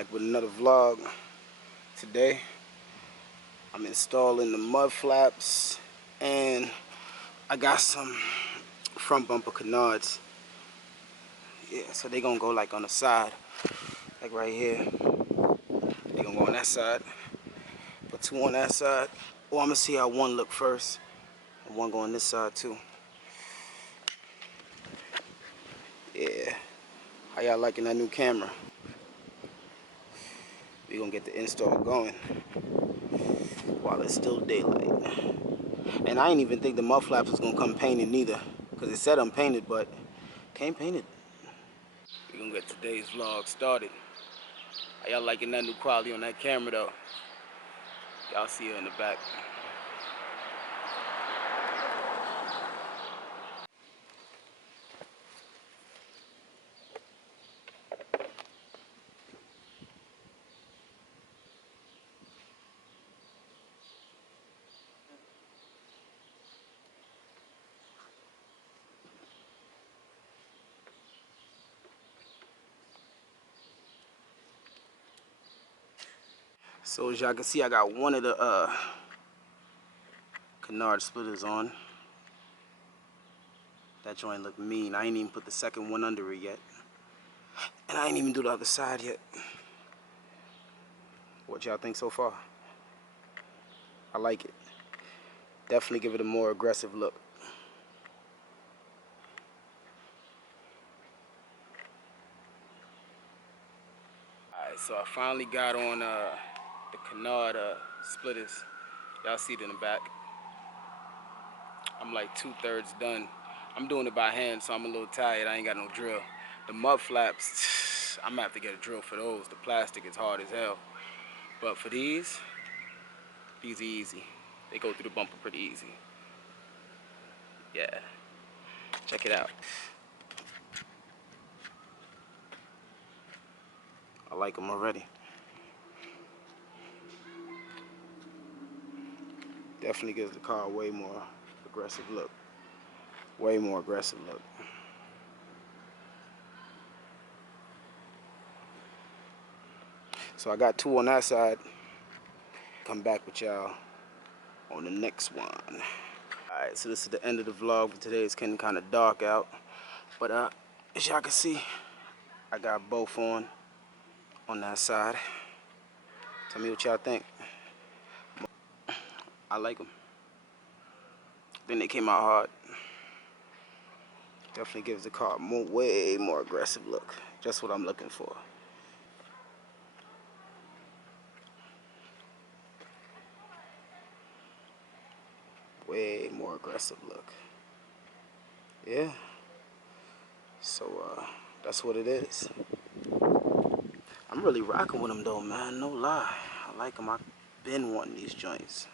Back with another vlog. Today I'm installing the mud flaps and I got some front bumper canards. Yeah, so they gonna go like on the side, like right here. They gonna go on that side. Put two on that side. Well, I'm gonna see how one look first. And one go on this side too. Yeah. How y'all liking that new camera? We gonna get the install going while it's still daylight. And I didn't even think the mud flaps was gonna come painted neither, cause it said unpainted, but came painted. We gonna get today's vlog started. How y'all liking that new quality on that camera though? Y'all see her in the back. So as y'all can see, I got one of the canard splitters on. That joint look mean. I ain't even put the second one under it yet. And I ain't even do the other side yet. What y'all think so far? I like it. Definitely give it a more aggressive look. Alright, so I finally got on the canard splitters. Y'all see it in the back. I'm like 2/3 done. I'm doing it by hand, so I'm a little tired. I ain't got no drill. The mud flaps, I'm gonna have to get a drill for those. The plastic is hard as hell. But for these are easy. They go through the bumper pretty easy. Yeah, check it out. I like them already. Definitely gives the car a way more aggressive look. Way more aggressive look. So I got two on that side. Come back with y'all on the next one. Alright, so this is the end of the vlog for today. It's getting kind of dark out. But as y'all can see, I got both on that side. Tell me what y'all think. I like them. I think they came out hard. Definitely gives the car way more aggressive look. Just what I'm looking for. Way more aggressive look. Yeah. So that's what it is. I'm really rocking with them though, man. No lie. I like them. I've been wanting these joints.